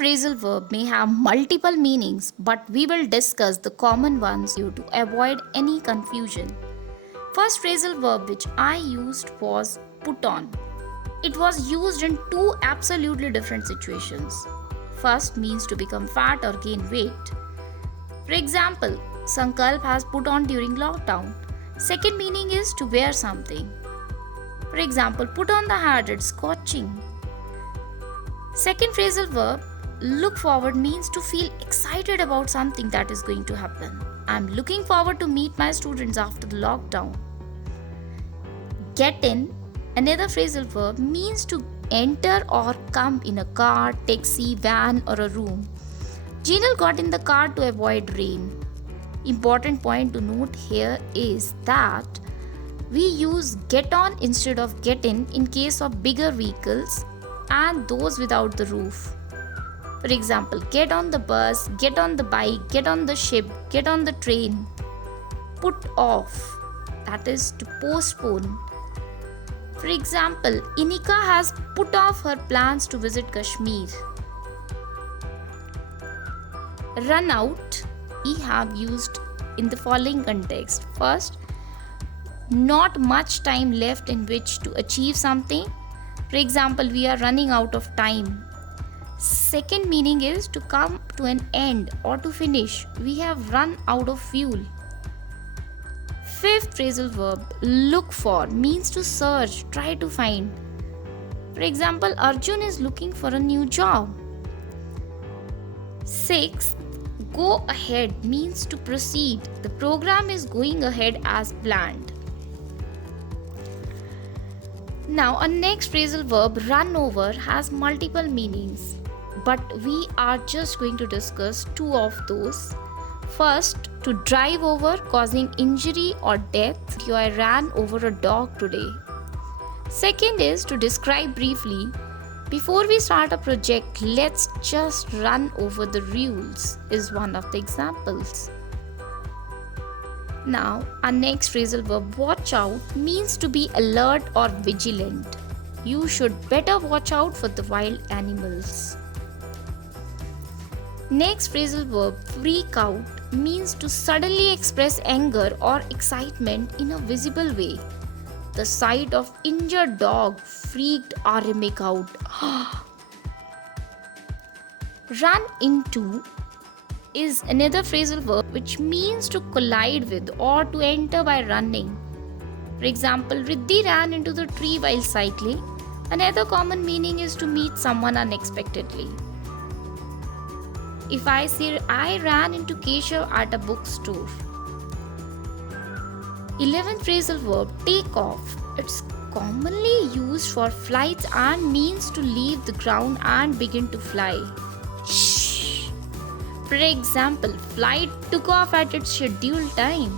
phrasal verb may have multiple meanings, but we will discuss the common ones to avoid any confusion. First phrasal verb which I used was put on. It was used in two absolutely different situations. First means to become fat or gain weight. For example, Sankalp has put on during lockdown. Second meaning is to wear something. For example, put on the hat, it's scorching. Second phrasal verb, look forward, means to feel excited about something that is going to happen. I'm looking forward to meet my students after the lockdown. Get in, another phrasal verb, means to enter or come in a car, taxi, van or a room. Jinal got in the car to avoid rain. Important point to note here is that we use get on instead of get in case of bigger vehicles and those without the roof. For example, get on the bus, get on the bike, get on the ship, get on the train. Put off, that is to postpone. For example, Inika has put off her plans to visit Kashmir. Run out, we have used in the following context. First, not much time left in which to achieve something. For example, we are running out of time. Second meaning is to come to an end or to finish. We have run out of fuel. Fifth phrasal verb, look for, means to search, try to find. For example, Arjun is looking for a new job. Sixth, go ahead, means to proceed. The program is going ahead as planned. Now, our next phrasal verb, run over, has multiple meanings, but we are just going to discuss two of those. First, to drive over, causing injury or death. I ran over a dog today. Second is to describe briefly. Before we start a project, let's just run over the rules, is one of the examples. Now, our next phrasal verb, watch out, means to be alert or vigilant. You should better watch out for the wild animals. Next phrasal verb, freak out, means to suddenly express anger or excitement in a visible way. The sight of injured dog freaked Aramik out. Run into is another phrasal verb which means to collide with or to enter by running. For example, Riddhi ran into the tree while cycling. Another common meaning is to meet someone unexpectedly. If I say I ran into Keshav at a bookstore. 11th phrasal verb, take off. It's commonly used for flights and means to leave the ground and begin to fly. For example, flight took off at its scheduled time.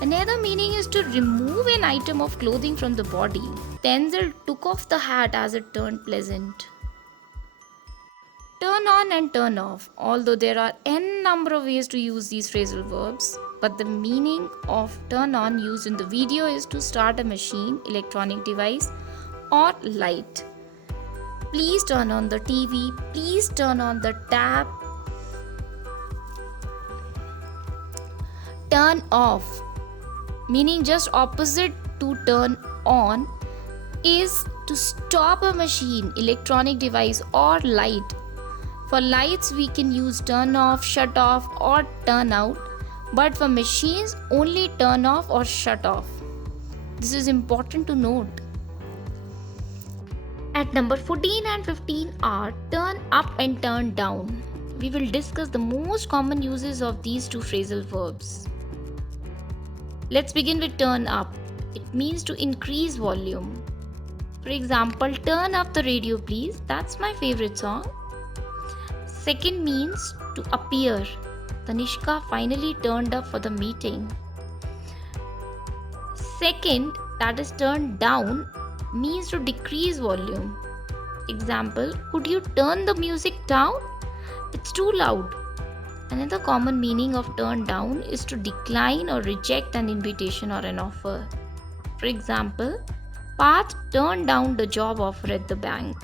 Another meaning is to remove an item of clothing from the body. Tenzil took off the hat as it turned pleasant. Turn on and turn off. Although there are n number of ways to use these phrasal verbs, but the meaning of turn on used in the video is to start a machine, electronic device, or light. Please turn on the TV. Please turn on the tap. Turn off, meaning just opposite to turn on, is to stop a machine, electronic device, or light. For lights, we can use turn off, shut off, or turn out, but for machines, only turn off or shut off. This is important to note. At number 14 and 15 are turn up and turn down. We will discuss the most common uses of these two phrasal verbs. Let's begin with turn up. It means to increase volume. For example, turn up the radio please. That's my favorite song. Second means to appear. Tanishka finally turned up for the meeting. Second, that is turned down, means to decrease volume. Example, could you turn the music down? It's too loud. Another common meaning of turn down is to decline or reject an invitation or an offer. For example, Parth turned down the job offer at the bank.